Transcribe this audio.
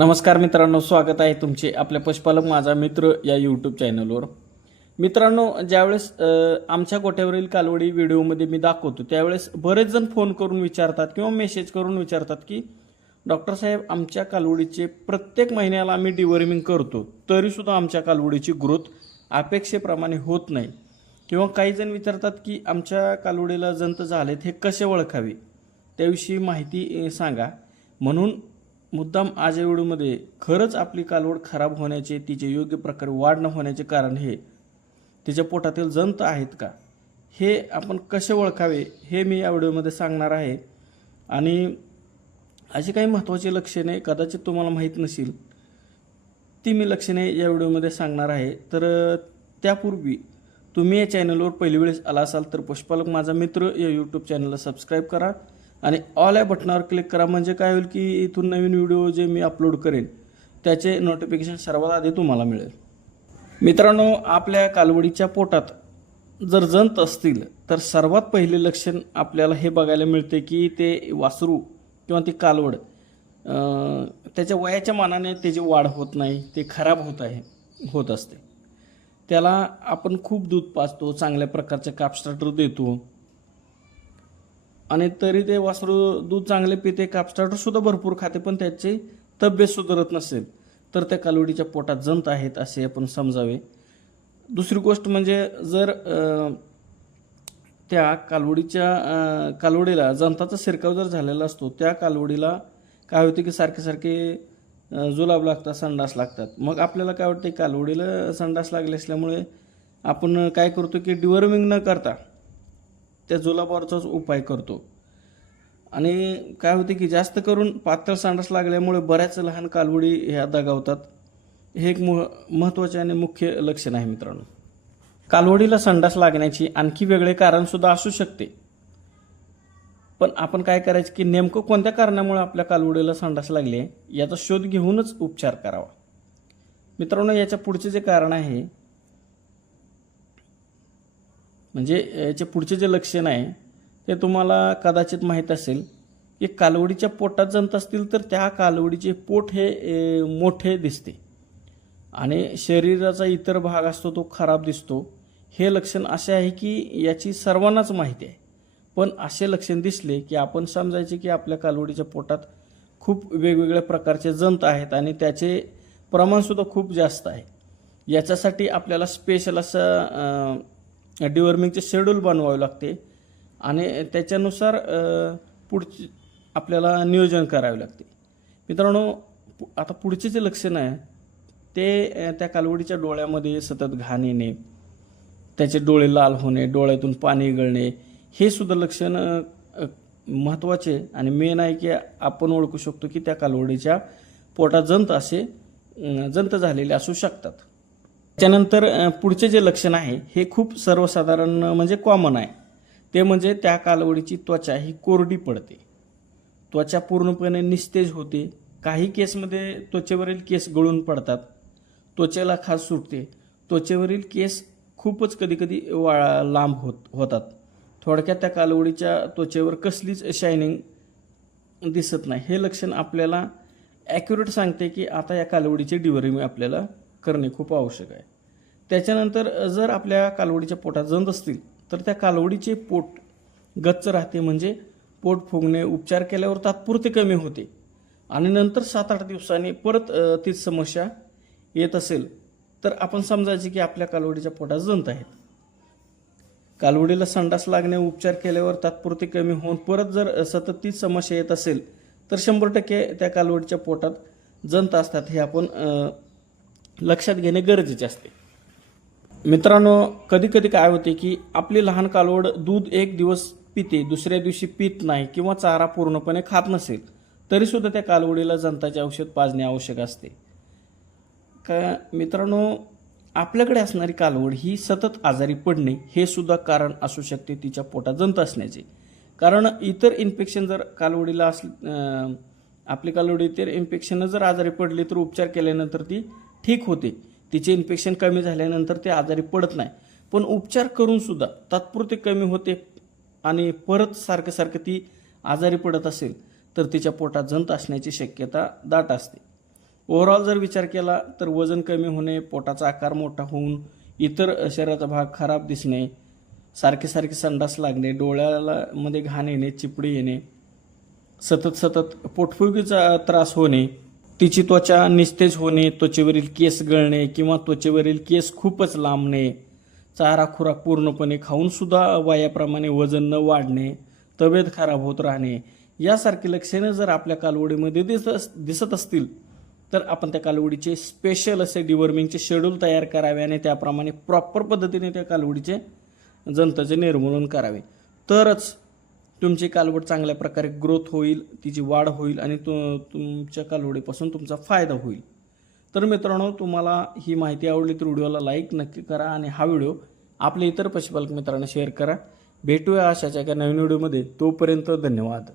नमस्कार मित्रांनो स्वागत आहे तुमचे आपल्या पशुपालक माझा मित्र या यूट्यूब चॅनलवर मित्रांनो ज्यावेळेस आमच्या गोठ्यावरील कालवडी व्हिडिओमध्ये मी दाखवतो त्यावेळेस बरेच जण फोन करून विचारतात किंवा मेसेज करून विचारतात की डॉक्टर साहेब आमच्या कालवडीचे प्रत्येक महिन्याला आम्ही डिवर्मिंग करतो तरीसुद्धा आमच्या कालवडीची ग्रोथ अपेक्षेप्रमाणे होत नाही. किंवा काही जण विचारतात की आमच्या कालवडीला जंत झालेत हे कसे ओळखावे? त्याविषयी माहिती सांगा. म्हणून मुद्दाम आज या व्हिडिओमध्ये खरंच आपली कालवड खराब होण्याचे तिचे योग्य प्रकारे वाढ न होण्याचे कारण हे. तिच्या पोटातील जंत आहेत का? हे आपण कसे ओळखावे हे मी या व्हिडिओमध्ये सांगणार आहे. आणि अशी काही महत्त्वाची लक्षणे कदाचित तुम्हाला माहीत नसेल ती मी लक्षणे या व्हिडिओमध्ये सांगणार आहे. तर त्यापूर्वी तुम्ही या चॅनलवर पहिली वेळेस आला असाल तर पशुपालक माझा मित्र या यूट्यूब चॅनलला सबस्क्राईब करा. आणि ऑल या बटनावर क्लिक करा. म्हणजे काय होईल की इथून नवीन व्हिडिओ जे मी अपलोड करेन त्याचे नोटिफिकेशन सर्वात आधी तुम्हाला मिळेल. मित्रांनो आपल्या कालवडीच्या पोटात जर जंत असतील तर सर्वात पहिले लक्षण आपल्याला हे बघायला मिळते की ते वासरू किंवा ती कालवड त्याच्या वयाच्या मानाने त्याची वाढ होत नाही ते खराब होत आहे होत असते. त्याला आपण खूप दूध पाजतो चांगल्या प्रकारचे कापस्टार्टर देतो. आणि तरी ते वासरू दूध चांगले पिते कापस्टार्टरसुद्धा भरपूर खाते पण त्याची तब्येत सुधारत नसेल तर त्या कालवडीच्या पोटात जंत आहेत असे आपण समजावे. दुसरी गोष्ट म्हणजे जर त्या कालवडीच्या कालवडीला जंताचा शिरकाव जर झालेला असतो त्या कालवडीला काय होते की सारखे सारखे जुलाब लागतात संडास लागतात. मग आपल्याला काय वाटते कालवडीला संडास लागले असल्यामुळे आपण काय करतो की डिवर्मिंग न करता त्या जुलाबावरचाच उपाय करतो. आणि काय होते की जास्त करून पातळ सांडास लागल्यामुळे बऱ्याच लहान कालवडी ह्या दगावतात. हे एक मह महत्त्वाचे आणि मुख्य लक्षण आहे मित्रांनो. कालवडीला संडास लागण्याची आणखी वेगळे कारणसुद्धा असू शकते. पण आपण काय करायचं की नेमकं कोणत्या कारणामुळे आपल्या कालवडीला संडास लागले याचा शोध घेऊनच उपचार करावा. मित्रांनो याच्या पुढचे जे कारण आहे म्हणजे याचे पुढचे जे लक्षण आहे ते तुम्हाला कदाचित माहीत असेल की कालवडीच्या पोटात जंत असतील तर त्या कालवडीचे पोट हे मोठे दिसते. आणि शरीराचा इतर भाग असतो तो खराब दिसतो. हे लक्षण असे आहे की याची सर्वांनाच माहिती आहे. पण असे लक्षण दिसले की आपण समजायचे की आपल्या कालवडीच्या पोटात खूप वेगवेगळ्या प्रकारचे जंत आहेत आणि त्याचे प्रमाणसुद्धा खूप जास्त आहे. याच्यासाठी आपल्याला स्पेशल असं डिवर्मिंगचे शेड्यूल बनवावे लागते. आणि त्याच्यानुसार पुढची आपल्याला नियोजन करावे लागते. मित्रांनो पु- आता पुढचे जे लक्षण आहे ते त्या कालवडीच्या डोळ्यामध्ये सतत घाण येणे त्याचे डोळे लाल होणे डोळ्यातून पाणी गळणे हे सुद्धा लक्षण महत्त्वाचे आणि मेन आहे की आपण ओळखू शकतो की त्या कालवडीच्या पोटात जंत असे जंत झालेले असू शकतात. त्याच्यानंतर पुढचे जे लक्षण आहे हे खूप सर्वसाधारण म्हणजे कॉमन आहे. ते म्हणजे त्या कालवडीची त्वचा ही कोरडी पडते. त्वचा पूर्णपणे निस्तेज होते. काही केसमध्ये त्वचेवरील केस गळून पडतात. त्वचेला खास सुटते. त्वचेवरील केस खूपच कधीकधी वा लांब होत होतात. थोडक्यात त्या कालवडीच्या त्वचेवर कसलीच शायनिंग दिसत नाही. हे लक्षण आपल्याला ॲक्युरेट सांगते की आता या कालवडीचे डिवरिंग आपल्याला करणे खूप आवश्यक आहे. त्याच्यानंतर जर आपल्या कालवडीच्या पोटात जंत असतील तर त्या कालवडीचे पोट गच्च राहते म्हणजे पोट फुगणे उपचार केल्यावर तात्पुरते कमी होते. आणि नंतर सात आठ दिवसांनी परत तीच समस्या येत असेल तर आपण समजायचे की आपल्या कालवडीच्या पोटात जंत आहेत. कालवडीला संडास लागणे उपचार केल्यावर तात्पुरते कमी होऊन परत जर सतत तीच समस्या येत असेल तर शंभर टक्के त्या कालवडीच्या पोटात जंत असतात हे आपण लक्षात घेणे गरजेचे असते. मित्रांनो कधी कधी काय होते की आपली लहान कालवड दूध एक दिवस पिते दुसऱ्या दिवशी पित नाही किंवा चारा पूर्णपणे खात नसेल तरीसुद्धा त्या कालवडीला जंताचे औषध पाजणे आवश्यक असते. का मित्रांनो आपल्याकडे असणारी कालवड ही सतत आजारी पडणे हे सुद्धा कारण असू शकते तिच्या पोटात जंत असण्याचे. कारण इतर इन्फेक्शन जर कालवडीला अस आपली कालवडी इतर इन्फेक्शनं जर आजारी पडली तर उपचार केल्यानंतर ती ठीक होते. तिचे इन्फेक्शन कमी झाल्यानंतर ते आजारी पडत नाही. पण उपचार करूनसुद्धा तात्पुरते कमी होते आणि परत सारखं सारखं ती आजारी पडत असेल तर तिच्या पोटात जंत असण्याची शक्यता दाट असते. ओव्हरऑल जर विचार केला तर वजन कमी होणे पोटाचा आकार मोठा होऊन इतर शरीराचा भाग खराब दिसणे सारखे सारखे संडास लागणे डोळ्याला मध्ये घाण येणे चिपडी येणे सतत सतत पोटफुगीचा त्रास होणे तिची त्वचा निस्तेज होणे त्वचेवरील केस गळणे किंवा त्वचेवरील केस खूपच लांबणे चारा खुराक पूर्णपणे खाऊनसुद्धा वयाप्रमाणे वजन न वाढणे तब्येत खराब होत राहणे यासारखी लक्षणे जर आपल्या कालवडीमध्ये दिसत दिसत असतील तर आपण त्या कालवडीचे स्पेशल असे डिवर्मिंगचे शेड्यूल तयार करावे आणि त्याप्रमाणे प्रॉपर पद्धतीने त्या कालवडीचे जंतचे निर्मूलन करावे. तरच तुमची कालवड चांगल्या प्रकारे ग्रोथ होईल तिची वाढ होईल आणि तु तुमच्या कालवडीपासून तुमचा फायदा होईल. तर मित्रांनो तुम्हाला ही माहिती आवडली तर व्हिडिओला लाईक नक्की करा आणि हा व्हिडिओ आपल्या इतर पशुपालक मित्रांना शेअर करा. भेटूया अशाच्या एका नवीन व्हिडिओमध्ये. तोपर्यंत धन्यवाद.